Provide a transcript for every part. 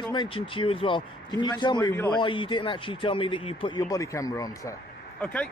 It's mentioned to you as well. Can you tell me why you didn't actually tell me that you put your body camera on, sir? Okay.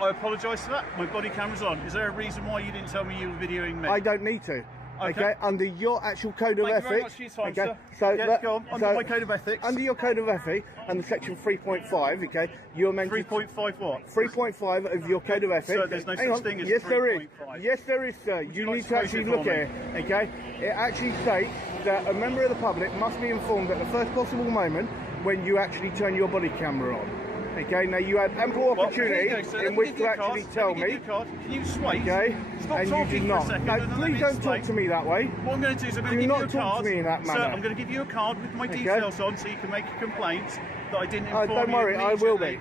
I apologise for that. My body camera's on. Is there a reason why you didn't tell me you were videoing me? I don't need to. Okay, under your actual code of ethics. Thank you very much for your time, okay, sir. so yes, go on. Under my code of ethics. Under your code of ethics, under section 3.5, okay, you're meant 3.5 what? 3.5 of your code of ethics. Sir, there's no such thing as yes, 3.5. There is. Yes, there is, sir. You need to actually look at it, okay? It actually states that a member of the public must be informed at the first possible moment when you actually turn your body camera on. Okay, now you had ample opportunity in which to actually tell me. Can you just wait? Okay, Stop and talking you did not. for a second. No, please don't talk to me that way. What I'm going to do is I'm going to give you a card. Do not talk to me in that manner. Sir, I'm going to give you a card with my details on so you can make a complaint that I didn't inform you. Don't worry, I will be.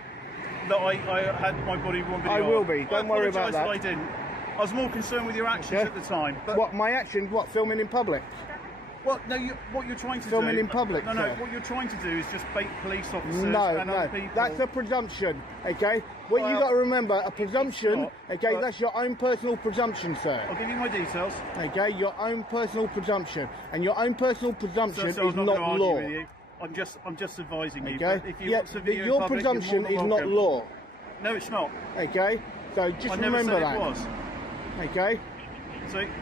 That I had my body worn video. I will be. Don't worry about that. I didn't. I was more concerned with your actions at the time. But what, my actions? What, filming in public? Well, no, what you're trying to filming do... in public, No, sir. What you're trying to do is just bait police officers and other people. That's a presumption, okay? What you got to remember, a presumption, okay, that's your own personal presumption, sir. I'll give you my details. Okay, your own personal presumption. And your own personal presumption is not law. With you. I'm just advising you. Okay? If you want to video your public, presumption is not law. No, it's not. Okay? So just remember that. I never said it was. Okay?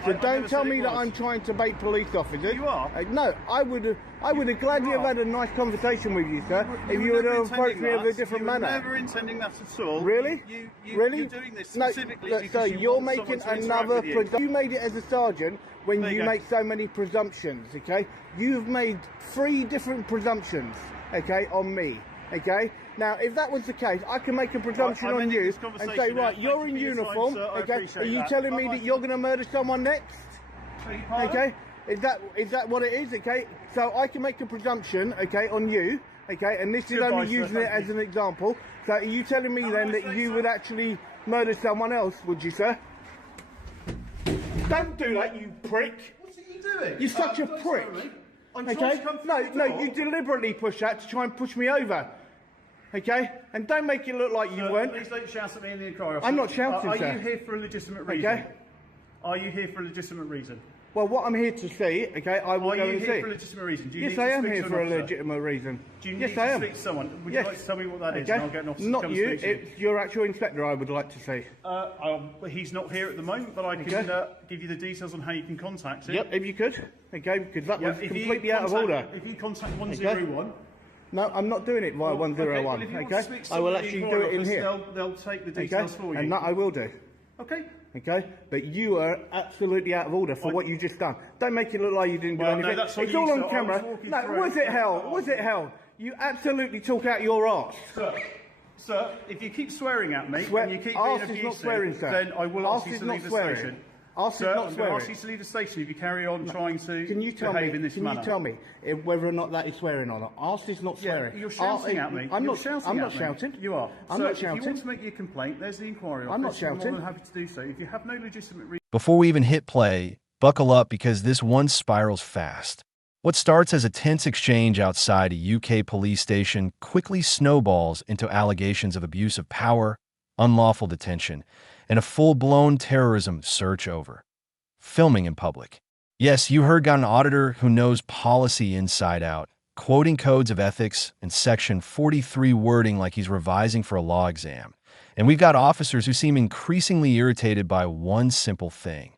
So don't tell me that I'm trying to bait police officers. You are? No, I would have gladly have had a nice conversation with you, sir, if you would have approached me in a different manner. You were never intending that at all. Really? Really? You're doing this specifically because so you're making another presumption. You made it as a sergeant when you make so many presumptions, okay? You've made 3 different presumptions, okay, on me. Okay. Now, if that was the case, I can make a presumption on you and say, right, you're in uniform. Okay. Are you telling me that you're going to murder someone next? Okay. Is that what it is? Okay. So I can make a presumption, okay, on you. Okay. And this is only using it as an example. So are you telling me then that you would actually murder someone else? Would you, sir? Don't do that, you prick. What are you doing? You're such a prick. Okay. No, you deliberately push that to try and push me over. Okay? And don't make it look like you weren't. Please don't shout at me in the inquiry officer. I'm not shouting, sir. Are you here for a legitimate reason? Okay? Are you here for a legitimate reason? Well, what I'm here to see, okay, I will go and see. Are you here for a legitimate reason? Yes, I am here for a legitimate reason. Do you need to speak to someone? Would you like to tell me what that is? And I'll get an officer to come speak to you. It's your actual inspector I would like to see. He's not here at the moment, but I can give you the details on how you can contact him. Yep, if you could. Okay, because that was completely out of order. If you contact 101... No, I'm not doing it via 101, okay? I will actually do it in here. They'll take the details for you. And that I will do. Okay. Okay? But you are absolutely out of order for what you just done. Don't make it look like you didn't do anything. No, it's all on camera. No, was it hell? Was it hell? You absolutely talk out your arse. Sir, if you keep swearing at me and you keep being abusive, then I will ask you to leave the station. Sir, I'm going to ask you to leave the station if you carry on trying to behave in this manner. Can you tell me whether or not that is swearing or not? Arse is not swearing. You're shouting at me. I'm not shouting. You are. I'm not shouting. If you want to make your complaint, there's the inquiry office. I'm not shouting. I'm more than happy to do so. If you have no legitimate reason... Before we even hit play, buckle up because this one spirals fast. What starts as a tense exchange outside a UK police station quickly snowballs into allegations of abuse of power, unlawful detention, and a full-blown terrorism search over filming in public. Yes, you heard got an auditor who knows policy inside out, quoting codes of ethics and section 43 wording like he's revising for a law exam. And we've got officers who seem increasingly irritated by one simple thing: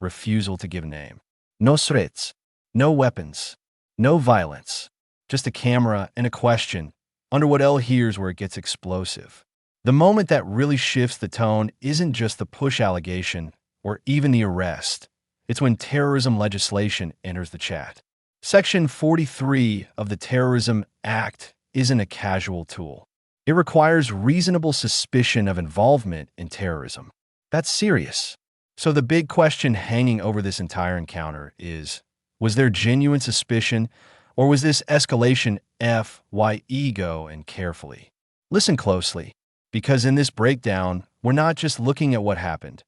refusal to give name. No threats, no weapons, no violence, just a camera and a question, under what L hears where it gets explosive. The moment that really shifts the tone isn't just the push allegation or even the arrest. It's when terrorism legislation enters the chat. Section 43 of the Terrorism Act isn't a casual tool. It requires reasonable suspicion of involvement in terrorism. That's serious. So the big question hanging over this entire encounter is, was there genuine suspicion, or was this escalation FY ego and carefully? Listen closely, because in this breakdown, we're not just looking at what happened.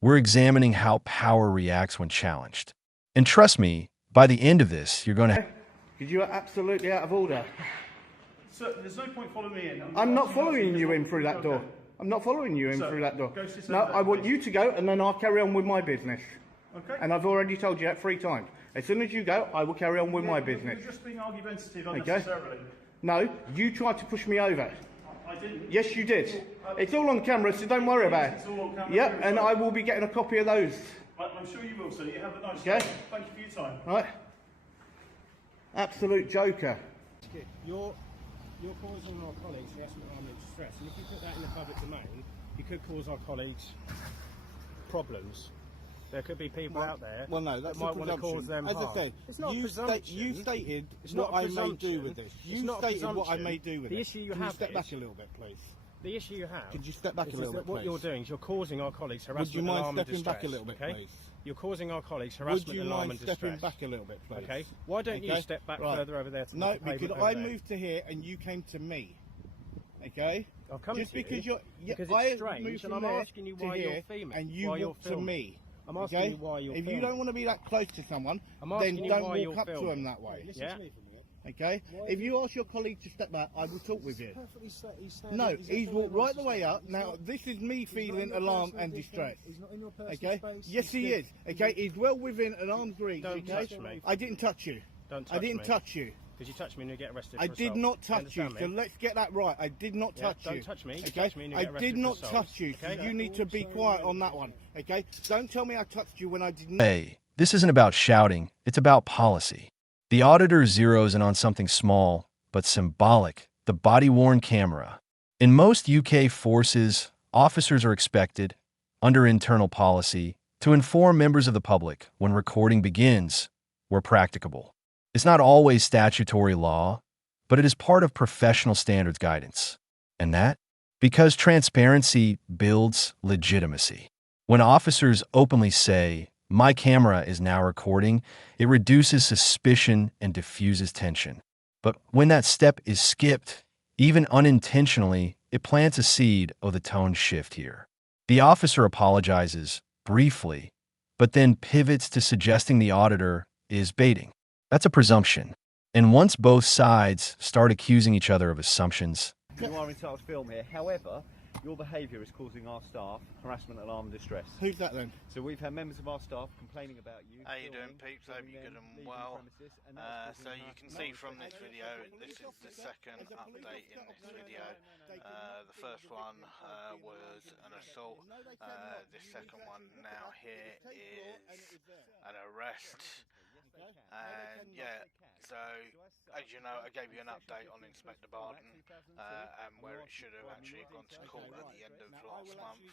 We're examining how power reacts when challenged. And trust me, by the end of this, you're going to... Because you are absolutely out of order. Sir, there's no point following me in. I'm not following you in through that door. I'm not following you in through that door. No, I want you to go and then I'll carry on with my business. Okay. And I've already told you that 3 times. As soon as you go, I will carry on with my business. You're just being argumentative unnecessarily. No, you tried to push me over. I didn't. Yes, you did. It's all on camera, so don't worry about it. It's all on camera. Yep, and I will be getting a copy of those. I'm sure you will, sir. You have a nice day. Thank you for your time. Right. Absolute joker. You're causing our colleagues harassment, harm and distress, and if you put that in the public domain, you could cause our colleagues problems. There could be people out there that might want to cause them harm. As I said, it's not you stated what I may do with this. You stated what I may do with the it. issue you Can have you step back a little bit, please? The issue you have. Could you step back a little bit, please? What you're doing is you're causing our colleagues harassment, Would you mind harm and stepping distress. back a little bit, please? You're causing our colleagues harassment, and harm and distress. Would you mind stepping back a little bit, please? Okay. Why don't you step back further over there to No, because I moved to here and you came to me. Okay. I've come just to because you because it's strange, and I'm asking you why you're filming. And you walk to me. I'm asking you why you're filming. If you don't want to be that close to someone, then don't walk up to them that way. Yeah. Okay? If you ask your colleague to step back, I will talk with you. No, he's walked right the way up. Now, this is me feeling alarm and distress. Okay? Yes, he is. Okay? He's well within an arm's reach. Don't touch me. I didn't touch you. Don't touch me. I didn't touch you. Because you touch me and you get arrested. I did not touch you, so let's get that right. I did not touch you. Don't touch me. Okay? I did not touch you, so you need to be quiet on that one. Okay? Don't tell me I touched you when I did not. Hey, this isn't about shouting, it's about policy. The auditor zeroes in on something small, but symbolic, the body-worn camera. In most UK forces, officers are expected, under internal policy, to inform members of the public when recording begins, where practicable. It's not always statutory law, but it is part of professional standards guidance. And that? Because transparency builds legitimacy. When officers openly say, "My camera is now recording," it reduces suspicion and diffuses tension. But when that step is skipped, even unintentionally, it plants a seed of the tone shift here. The officer apologizes, briefly, but then pivots to suggesting the auditor is baiting. That's a presumption. And once both sides start accusing each other of assumptions, You are entitled to film here. However, your behaviour is causing our staff harassment, alarm and distress. Who's that then? So we've had members of our staff complaining about you. How you doing, peeps? Hope you're good and well. So you can see from this video, this is the second update in this video. The first one was an assault. The second one now here is an arrest. And yeah, so as you know, I gave you an update on Inspector Barton and where it should have actually gone to court at the end of last month,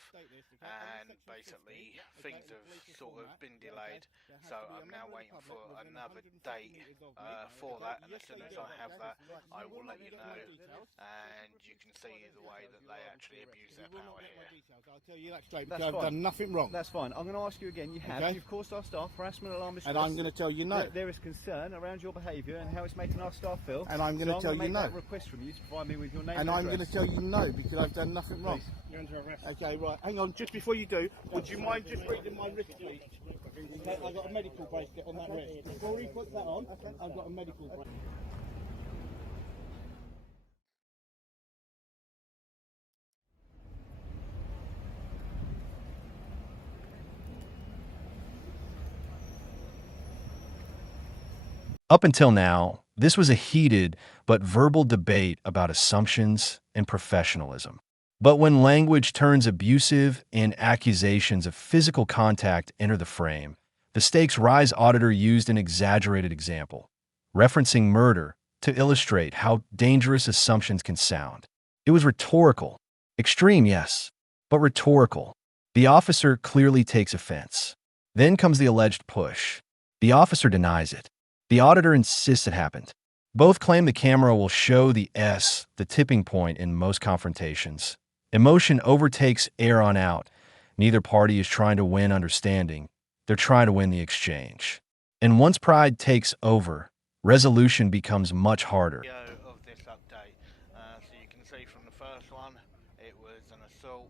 and basically things have sort of been delayed, so I'm now waiting for another date for that, and as soon as I have that I will let you know, and you can see the way that they actually abuse their power here. I'll tell you that straight, because I've done nothing wrong. That's fine. I'm going to ask you again. You have. You've caused our staff harassment, alarm, distress. And I'm going to tell you no. There is concern around your behaviour and how it's making our staff feel. And I'm going to tell you no. That request from you to provide me with your name and I'm going to tell you no, because I've done nothing wrong. You're under arrest. Okay, right. Hang on. Just before you do, would you mind just reading my wrist, please? I've got a medical bracelet on that wrist. Before he puts that on, I've got a medical bracelet. Up until now, this was a heated but verbal debate about assumptions and professionalism. But when language turns abusive and accusations of physical contact enter the frame, the stakes rise. Auditor used an exaggerated example, referencing murder to illustrate how dangerous assumptions can sound. It was rhetorical. Extreme, yes, but rhetorical. The officer clearly takes offense. Then comes the alleged push. The officer denies it. The auditor insists it happened. Both claim the camera will show the tipping point in most confrontations. Emotion overtakes air on out. Neither party is trying to win understanding. They're trying to win the exchange. And once pride takes over, resolution becomes much harder. Of this update, so you can see from the first one, it was an assault.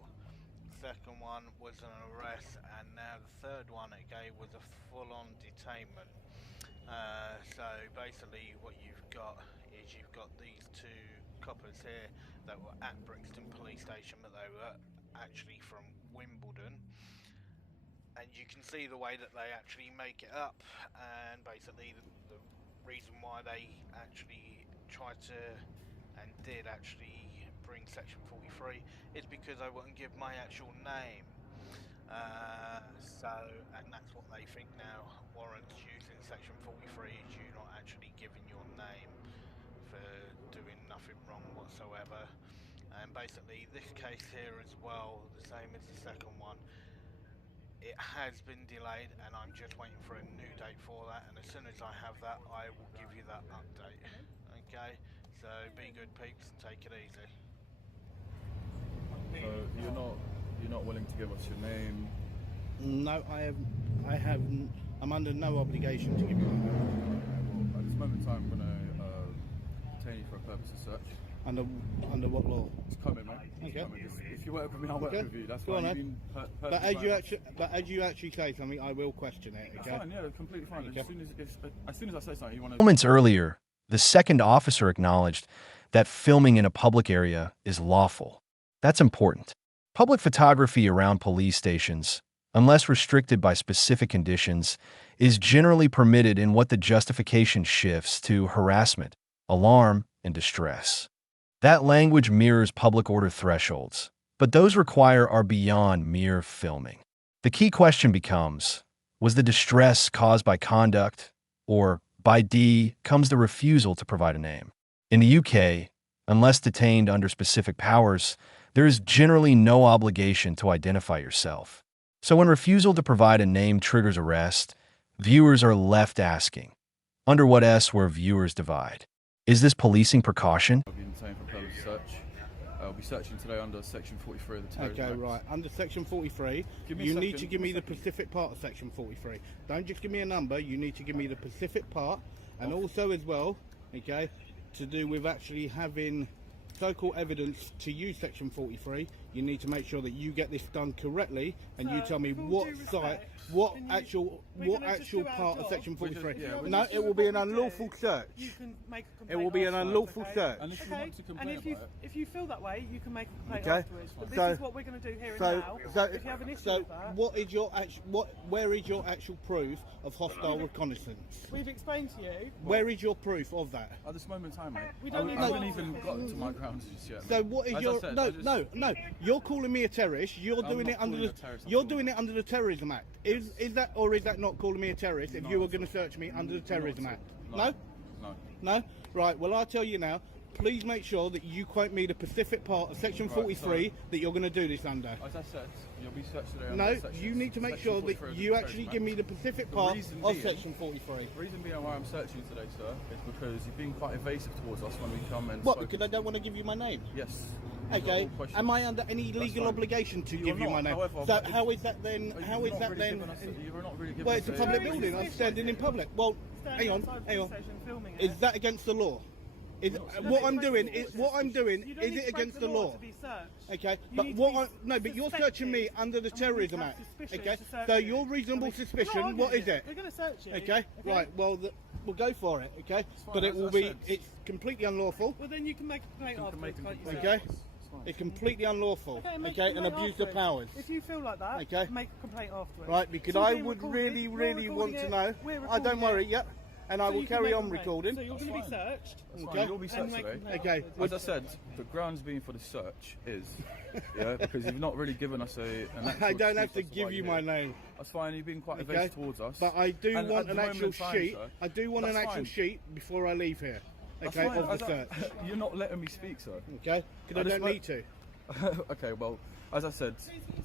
The second one was an arrest, and now the third one it gave was a full-on detainment. So basically what you've got is you've got these two coppers here that were at Brixton Police Station, but they were actually from Wimbledon, and you can see the way that they actually make it up, and basically the reason why they actually tried to and did actually bring section 43 is because I wouldn't give my actual name. And that's what they think now warrants using section 43, is you not actually giving your name for doing nothing wrong whatsoever. And basically this case here as well, the same as the second one, it has been delayed and I'm just waiting for a new date for that, and as soon as I have that I will give you that update. Okay, so be good peeps and take it easy. So you're not willing to give us your name? No, I'm under no obligation to give you my name. Well, at this moment in time, I'm going to detain you for a purpose of search. Under what law? Just come in, mate. Okay. Come in. If you work with me, I'll work with you. That's Go fine. on, but as you actually say something, I will question it. Okay? That's fine. Yeah, completely fine. Okay. As soon as I say something, you want to. Moments earlier, the second officer acknowledged that filming in a public area is lawful. That's important. Public photography around police stations, unless restricted by specific conditions, is generally permitted in what the justification shifts to harassment, alarm, and distress. That language mirrors public order thresholds, but those required are beyond mere filming. The key question becomes, was the distress caused by conduct, or by D comes the refusal to provide a name? In the UK, unless detained under specific powers, there is generally no obligation to identify yourself. So when refusal to provide a name triggers arrest, viewers are left asking, under what S where viewers divide? Is this policing precaution? I'll be detained for purpose of search. I'll be searching today under section 43 of the Terrorism Act. Okay, right. Under section 43, you need to give me the specific part of section 43. Don't just give me a number, you need to give me the specific part, and also as well, okay, to do with actually having so-called evidence to use section 43, you need to make sure that you get this done correctly, and you tell me what site, what actual part of section 43. No, it will be an unlawful search. You can make a complaint. It will be an unlawful search. And if you want to complain and if you feel that way, you can make a complaint Okay. afterwards. But this is what we're going to do here and now. If you have an issue with that, what is your where is your actual proof of hostile reconnaissance? we've explained to you. Where is your proof of that? At this moment in time, mate, We don't I haven't even gotten to my grounds just yet. So what is As your I said, no? You're calling me a terrorist. You're doing it under the Terrorism Act. Is that, or is that not calling me a terrorist? If you were going to search me under the Terrorism Act, no. Right. Well, I'll tell you now. Please make sure that you quote me the specific part of section 43 that you're going to do this under. As I said, you'll be searched today. No, you need to make sure that you actually give me the specific part of section 43. The reason being why I'm searching today, sir, is because you've been quite evasive towards us when we come and. What? Because I don't want to give you my name? Yes. Okay. Am I under any legal obligation to give you my name? However, so how is that then? How is that then? You're not really giving Well, it's a public building. I'm standing in public. Well, hang on. Is that against the law? Is what I'm doing? Is it against the law? Okay, but but you're searching me under the Terrorism Act. Okay, so your reasonable suspicion. What is it? We're going to search you. Okay, right. Well, we'll go for it. Okay, but it will be. It's completely unlawful. Well, then you can make a complaint afterwards. Okay. It's completely unlawful, okay, and abuse of powers. If you feel like that, okay, make a complaint afterwards. Right, because I would really want to know. Don't worry, yep, and I will carry on recording. So you're going to be searched. Okay. You'll be searched today. Okay. As I said, the grounds being for the search is, because you've not really given us an actual I don't have to give you my name. That's fine. You've been quite evasive towards us. But I do want an actual sheet. I do want an actual sheet before I leave here. Okay, of the search. You're not letting me speak, sir. Okay, because I don't need to. Okay, well, as I said,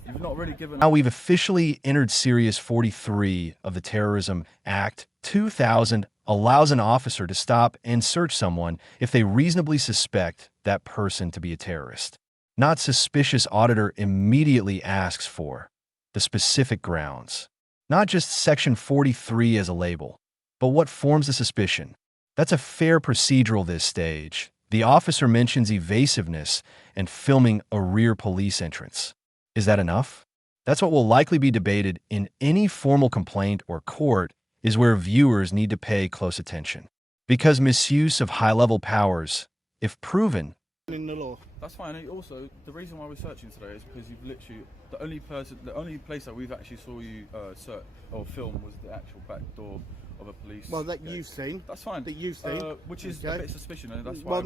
you've not really given. Now we've officially entered Series 43 of the Terrorism Act 2000 allows an officer to stop and search someone if they reasonably suspect that person to be a terrorist. Not suspicious auditor immediately asks for the specific grounds. Not just Section 43 as a label, but what forms the suspicion. That's a fair procedural this stage. The officer mentions evasiveness and filming a rear police entrance. Is that enough? That's what will likely be debated in any formal complaint or court, is where viewers need to pay close attention. Because misuse of high-level powers, if proven, in the law. That's fine. And also, the reason why we're searching today is because you've literally the only place that we've actually saw you search or film was the actual back door of a police. Well, that you've seen. That's fine. That you've seen, which is a bit suspicious, and that's why. Well,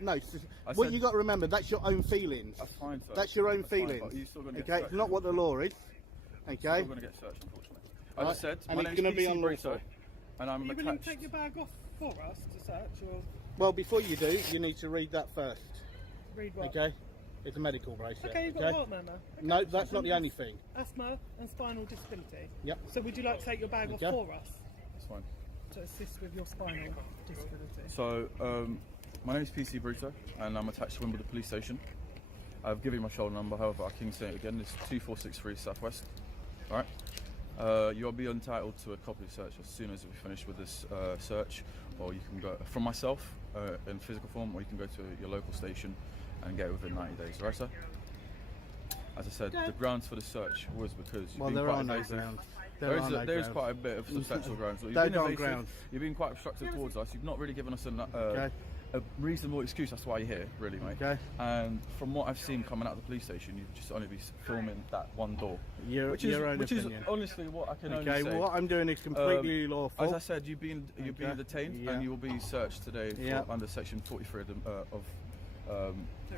no. What you got to remember, that's your own feelings. That's fine, sir. That's your own feelings. Fine, you're still gonna get it's not what the law is. Okay. You're still going to get searched, unfortunately. As I said, and my it's name's going to be PC unlawful. Brito, and I'm Are you attached. willing to take your bag off for us to search, or Well, before you do, you need to read that first. read what? Okay. It's a medical bracelet. Okay, you've got a heart murmur. Okay. No, that's not the only thing. Asthma and spinal disability. Yep. So would you like to take your bag off for us That's fine. to assist with your spinal disability? So, my name is PC Brito, and I'm attached to Wimbledon Police Station. I've given you my shoulder number, however, I can say it again. It's 2463 Southwest. All right. You'll be entitled to a copy search as soon as we finish with this search, or you can go from myself in physical form, or you can go to your local station and get it within 90 days. All right, sir? As I said, the grounds for the search was because you've been quite invasive. There is quite a bit of substantial grounds. You've been invasive, you've been quite obstructive towards us. You've not really given us a reasonable excuse. That's why you're here, really, mate. Okay. And from what I've seen coming out of the police station, you've just only been filming that one door. Which is honestly what I can only say. Well, what I'm doing is completely lawful. As I said, you've been detained and you will be searched today under Section 43 of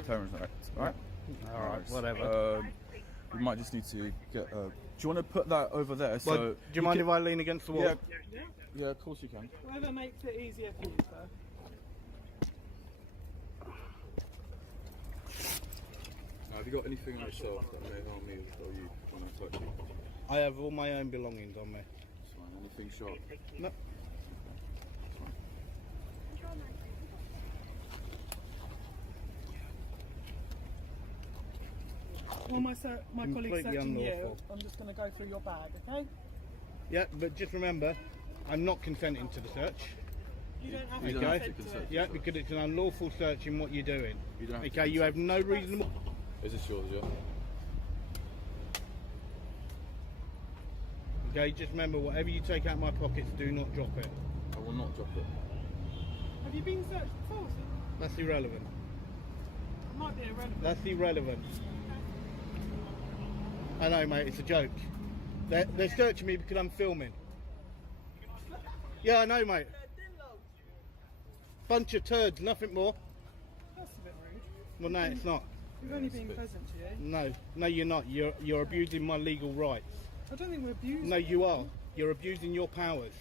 Terrorism Act. All right. All right. Whatever. We might just need to get. Do you want to put that over there? Well, do you mind if I lean against the wall? Yeah, of course you can. Whatever makes it easier for you, sir. Have you got anything on yourself that may harm me or you when I touch you? I have all my own belongings on me. That's fine. Anything sharp? No. Well, my colleague's searching you. Unlawful. I'm just going to go through your bag, okay? Yeah, but just remember, I'm not consenting to the search. You don't have You to don't have consent to to it. Yeah, because it's an unlawful search in what you're doing. You don't have to Okay, you have no reasonable. Is this yours, yeah? Okay, just remember, whatever you take out of my pockets, do not drop it. I will not drop it. Have you been searched before, sir? That's irrelevant. It might be irrelevant. That's irrelevant. I know, mate, it's a joke. They're searching me because I'm filming. Yeah, I know, mate. Bunch of turds, nothing more. That's a bit rude. Well, no, it's not. We've only been pleasant to you. No, you're not. You're abusing my legal rights. I don't think we're abusing. No, you are. You're abusing your powers.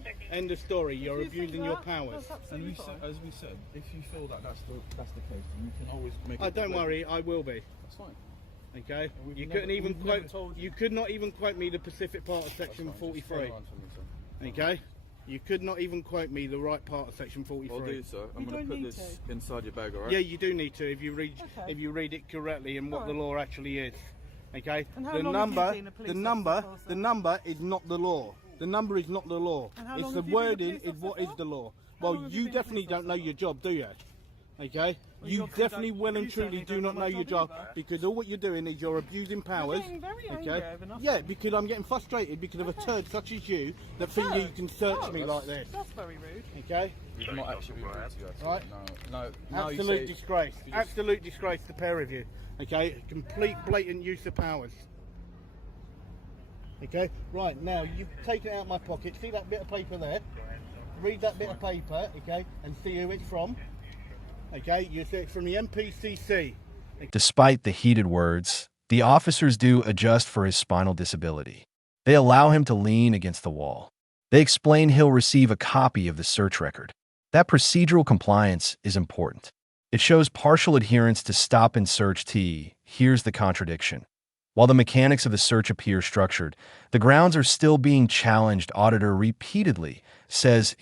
Okay. End of story. You're If you abusing think your that, powers. That's And absolutely fine. as we said, if you feel that that's the case, then you can always make it. Oh, don't worry, I will be. That's fine. Okay. We've You never- couldn't even we've never quote. told You could not even quote me the specific part of That's section fine. Just 43. follow on from me, sir. Okay. You could not even quote me the right part of section 43. I'll do it, sir. I'm You going to don't put need this inside your bag, alright? Yeah, you do need to if you read Okay. it correctly and what the Alright. law actually is. Okay. And how The long have you number, been a police the number, officer for, the sir? number is not the law. The number is not the law. And how It's long the have you been a wording police is what officer is the law. How Well, long have you you been a definitely police don't know officer? your job, do you? Okay. Well, You you definitely don't- well and you truly certainly do don't not know know my your job job either. because all what you're doing is you're abusing powers. getting very angry over nothing. Yeah, because I'm getting frustrated because of a turd such as you that think you can search me like this. That's very rude. Okay. We've not actually been rude to you at all. Right. No. Now you Absolute say, disgrace. you just- Absolute disgrace, the pair of you. Okay, complete blatant use of powers. Okay, right, now you've taken it out of my pocket. See that bit of paper there? Read that bit of paper, okay, and see who it's from. Okay, you see it's from the MPCC. Despite the heated words, the officers do adjust for his spinal disability. They allow him to lean against the wall. They explain he'll receive a copy of the search record. That procedural compliance is important. It shows partial adherence to stop and search T. Here's the contradiction. While the mechanics of the search appear structured, the grounds are still being challenged. Auditor repeatedly says